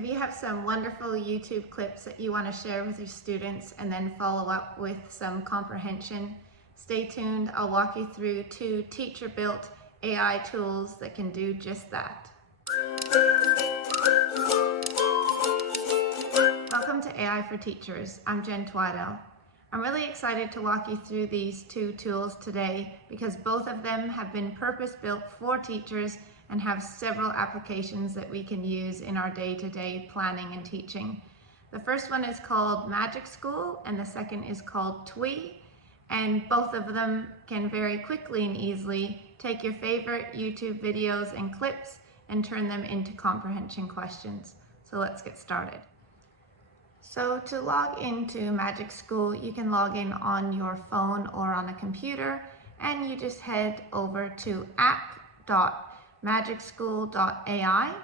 If you have some wonderful YouTube clips that you want to share with your students and then follow up with some comprehension, stay tuned. I'll walk you through 2 teacher-built AI tools that can do just that. Welcome to AI for Teachers. I'm Jen Twee. I'm really excited to walk you through these 2 tools today because both of them have been purpose-built for teachers and have several applications that we can use in our day-to-day planning and teaching. The first one is called Magic School and the second is called Twee, and both of them can very quickly and easily take your favorite YouTube videos and clips and turn them into comprehension questions. So let's get started. So to log into Magic School, you can log in on your phone or on a computer, and you just head over to app.magicschool.ai.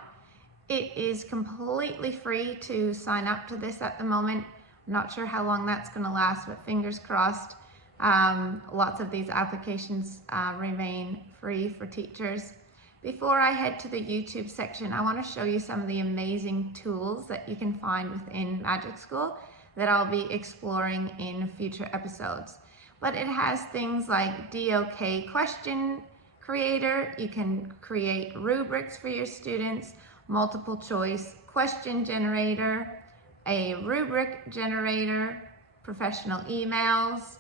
It is completely free to sign up to this at the moment. I'm not sure how long that's going to last, but fingers crossed. Lots of these applications remain free for teachers. Before I head to the YouTube section, I want to show you some of the amazing tools that you can find within Magic School that I'll be exploring in future episodes. But it has things like DOK question creator. You can create rubrics for your students, multiple choice question generator, a rubric generator, professional emails,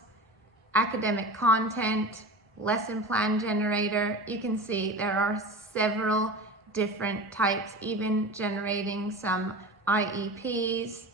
academic content, lesson plan generator. You can see there are several different types, even generating some IEPs,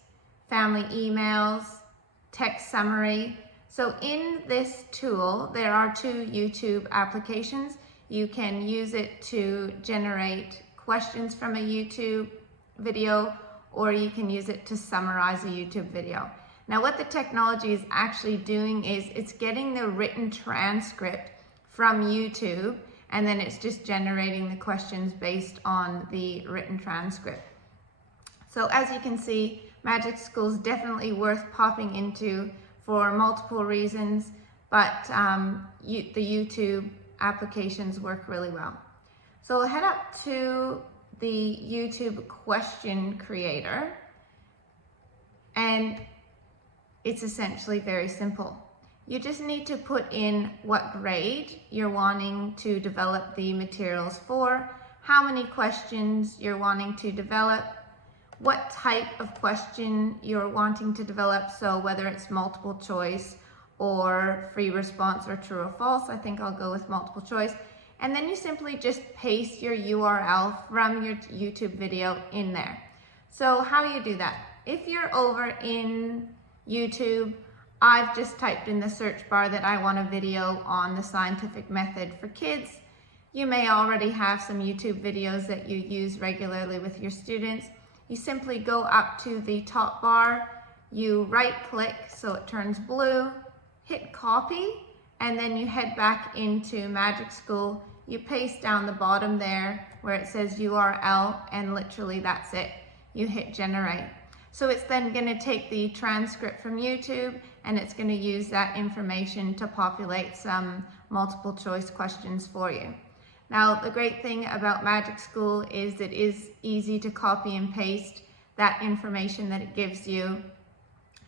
family emails, text summary. So in this tool, there are 2 YouTube applications. You can use it to generate questions from a YouTube video, or you can use it to summarize a YouTube video. Now what the technology is actually doing is it's getting the written transcript from YouTube, and then it's just generating the questions based on the written transcript. So as you can see, Magic School is definitely worth popping into for multiple reasons, but the YouTube applications work really well. So we'll head up to the YouTube question creator, and it's essentially very simple. You just need to put in what grade you're wanting to develop the materials for, how many questions you're wanting to develop, what type of question you're wanting to develop, so whether it's multiple choice or free response or true or false. I think I'll go with multiple choice. And then you simply just paste your URL from your YouTube video in there. So how you do that? If you're over in YouTube, I've just typed in the search bar that I want a video on the scientific method for kids. You may already have some YouTube videos that you use regularly with your students. You simply go up to the top bar, you right click so it turns blue, hit copy, and then you head back into Magic School. You paste down the bottom there where it says URL, and literally that's it. You hit generate. So it's then going to take the transcript from YouTube and it's going to use that information to populate some multiple choice questions for you. Now, the great thing about Magic School is it is easy to copy and paste that information that it gives you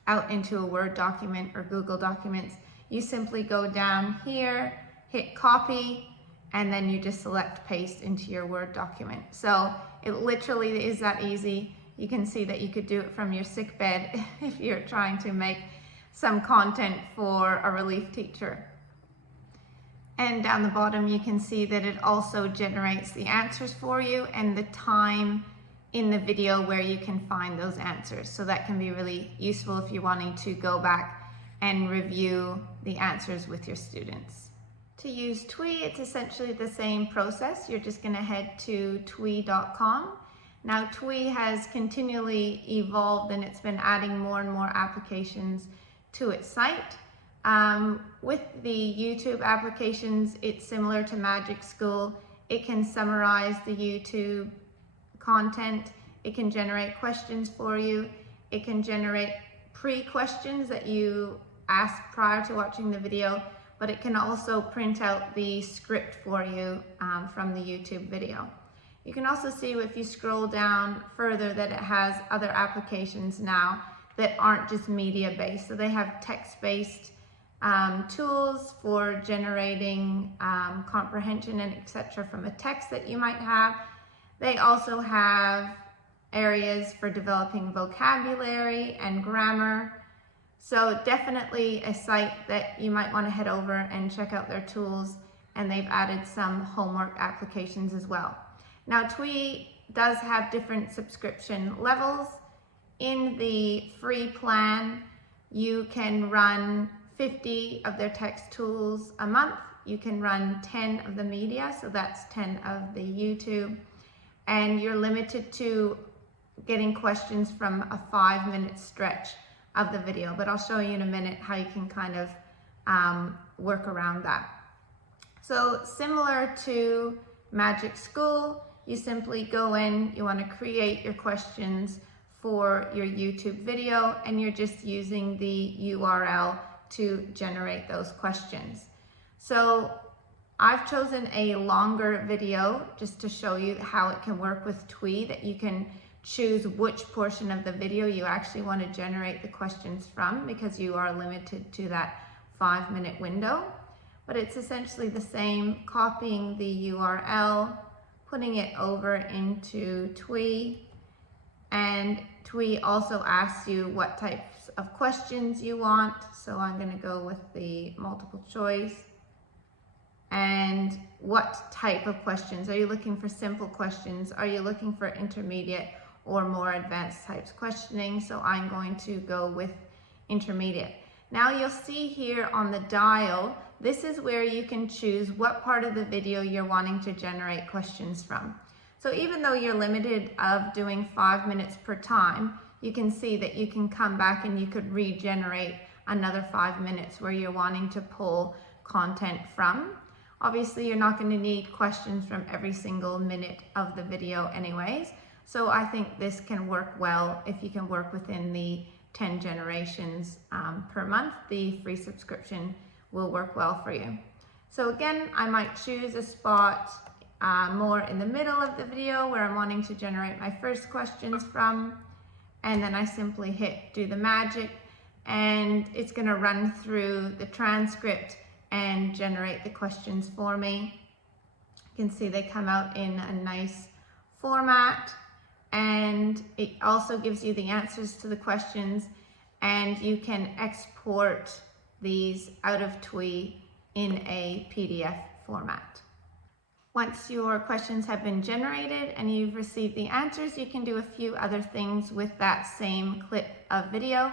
out into a Word document or Google Documents. You simply go down here, hit copy, and then you just select paste into your Word document. So it literally is that easy. You can see that you could do it from your sick bed if you're trying to make some content for a relief teacher. And down the bottom, you can see that it also generates the answers for you and the time in the video where you can find those answers. So that can be really useful if you're wanting to go back and review the answers with your students. To use Twee, it's essentially the same process. You're just going to head to twee.com. Now, Twee has continually evolved and it's been adding more and more applications to its site. With the YouTube applications, it's similar to Magic School. It can summarize the YouTube content. It can generate questions for you. It can generate pre-questions that you ask prior to watching the video, but it can also print out the script for you from the YouTube video. You can also see if you scroll down further that it has other applications now that aren't just media based. So they have text-based tools for generating comprehension and etc. from a text that you might have. They also have areas for developing vocabulary and grammar. So definitely a site that you might want to head over and check out their tools, and they've added some homework applications as well. Now Twee does have different subscription levels. In the free plan, you can run 50 of their text tools a month. You can run 10 of the media, so that's 10 of the YouTube, and you're limited to getting questions from a 5-minute stretch of the video, but I'll show you in a minute how you can kind of work around that. So similar to Magic School, you simply go in, you want to create your questions for your YouTube video, and you're just using the URL to generate those questions. So I've chosen a longer video just to show you how it can work with Twee, that you can choose which portion of the video you actually want to generate the questions from, because you are limited to that 5-minute window. But it's essentially the same, copying the URL, putting it over into Twee, and Twee also asks you what types of questions you want. So I'm going to go with the multiple choice. And what type of questions? Are you looking for simple questions? Are you looking for intermediate or more advanced types questioning? So I'm going to go with intermediate. Now you'll see here on the dial, this is where you can choose what part of the video you're wanting to generate questions from. So even though you're limited of doing 5 minutes per time, you can see that you can come back and you could regenerate another 5 minutes where you're wanting to pull content from. Obviously, you're not going to need questions from every single minute of the video anyways. So I think this can work well if you can work within the 10 generations per month. The free subscription will work well for you. So again, I might choose a spot more in the middle of the video where I'm wanting to generate my first questions from, and then I simply hit do the magic, and it's going to run through the transcript and generate the questions for me. You can see they come out in a nice format, and it also gives you the answers to the questions, and you can export these out of Twee in a PDF format. Once your questions have been generated and you've received the answers, you can do a few other things with that same clip of video.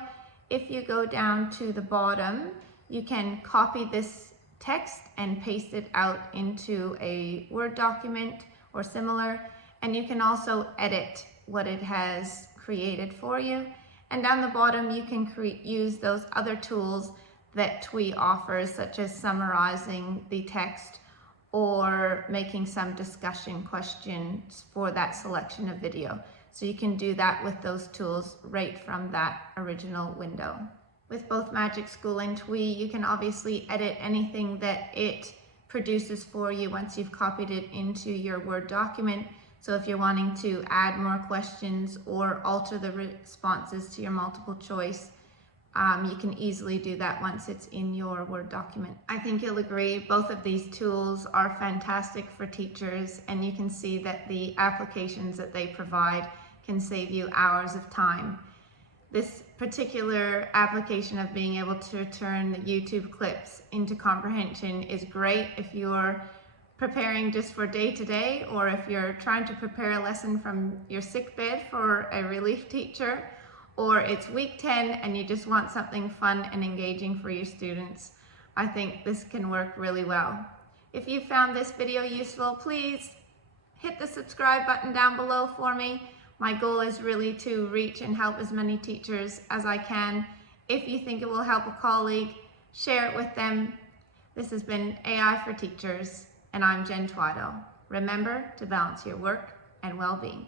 If you go down to the bottom, you can copy this text and paste it out into a Word document or similar, and you can also edit what it has created for you. And down the bottom, you can use those other tools that Twee offers, such as summarizing the text or making some discussion questions for that selection of video. So you can do that with those tools right from that original window. With both Magic School and Twee, you can obviously edit anything that it produces for you once you've copied it into your Word document. So if you're wanting to add more questions or alter the responses to your multiple choice, you can easily do that once it's in your Word document. I think you'll agree both of these tools are fantastic for teachers, and you can see that the applications that they provide can save you hours of time. This particular application of being able to turn the YouTube clips into Comprehension is great if you're preparing just for day-to-day, or if you're trying to prepare a lesson from your sick bed for a relief teacher, or it's week 10 and you just want something fun and engaging for your students. I think this can work really well. If you found this video useful, please hit the subscribe button down below for me. My goal is really to reach and help as many teachers as I can. If you think it will help a colleague, share it with them. This has been AI for Teachers, and I'm Jen Twaddle. Remember to balance your work and well-being.